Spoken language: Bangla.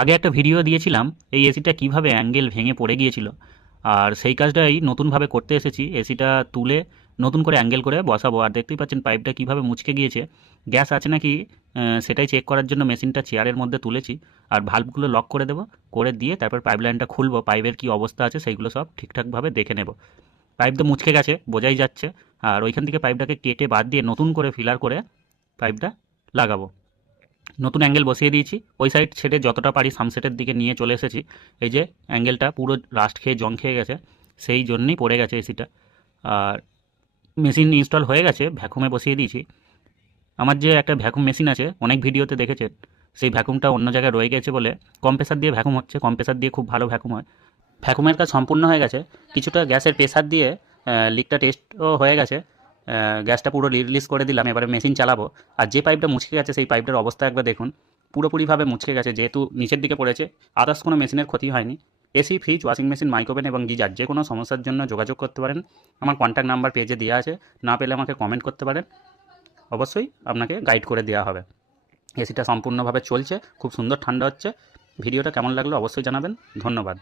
আগে একটা ভিডিও দিয়েছিলাম এই এসিটা কিভাবে অ্যাঙ্গেল ভেঙে পড়ে গিয়েছিল, আর সেই কাজটাই নতুনভাবে করতে এসেছি। এসিটা তুলে নতুন করে অ্যাঙ্গেল করে বসাবো। আর দেখতেই পাচ্ছেন পাইপটা কিভাবে মুচকে গিয়েছে। গ্যাস আছে নাকি সেটাই চেক করার জন্য মেশিনটা চেয়ারের মধ্যে তুলেছি। আর ভাল্বগুলো লক করে দেবো, করে দিয়ে তারপর পাইপ লাইনটা খুলবো, পাইপের কী অবস্থা আছে সেইগুলো সব ঠিকঠাকভাবে দেখে নেব। পাইপ তো মুচকে গেছে, বোঝাই যাচ্ছে। আর ওইখান থেকে পাইপটাকে কেটে বাদ দিয়ে নতুন করে ফিলার করে পাইপটা লাগাবো। নতুন অ্যাঙ্গেল বসিয়ে দিয়েছি, ওই সাইড ছেড়ে যতটা পারি সানসেটের দিকে নিয়ে চলে এসেছি। এই যে অ্যাঙ্গেলটা পুরো রাস্ট খেয়ে জং খেয়ে গেছে, সেই জন্যই পড়ে গেছে এসিটা। আর মেশিন ইনস্টল হয়ে গেছে, ভ্যাকুমে বসিয়ে দিয়েছি। আমার যে একটা ভ্যাকুম মেশিন আছে, অনেক ভিডিওতে দেখেছেন, সেই ভ্যাকুমটা অন্য জায়গায় রয়ে গেছে বলে কম্প্রেসার দিয়ে ভ্যাকুম হচ্ছে। কম্প্রেসার দিয়ে খুব ভালো ভ্যাকুম হয়। ভ্যাকুমের কাজ সম্পূর্ণ হয়ে গেছে। কিছুটা গ্যাসের প্রেসার দিয়ে লিকটা টেস্টও হয়ে গেছে। গ্যাসটা পুরো রিলিজ করে দিলাম, এবারে মেশিন চালাবো। আর যে পাইপটা মুচকে গেছে সেই পাইপটার অবস্থা একবার দেখুন, পুরোপুরিভাবে মুচকে গেছে। যেহেতু নিচের দিকে পড়েছে, আদার্স কোনো মেশিনের ক্ষতি হয়নি। AC, fridge, washing machine, micro oven এবং গিজার যে কোনো সমস্যার জন্য যোগাযোগ করতে পারেন। আমার কন্ট্যাক্ট নাম্বার পেজে দেওয়া আছে, না পেলে আমাকে কমেন্ট করতে পারেন, অবশ্যই আপনাকে গাইড করে দেওয়া হবে। এসিটা সম্পূর্ণভাবে চলছে, খুব সুন্দর ঠান্ডা হচ্ছে। ভিডিওটা কেমন লাগলো অবশ্যই জানাবেন। ধন্যবাদ।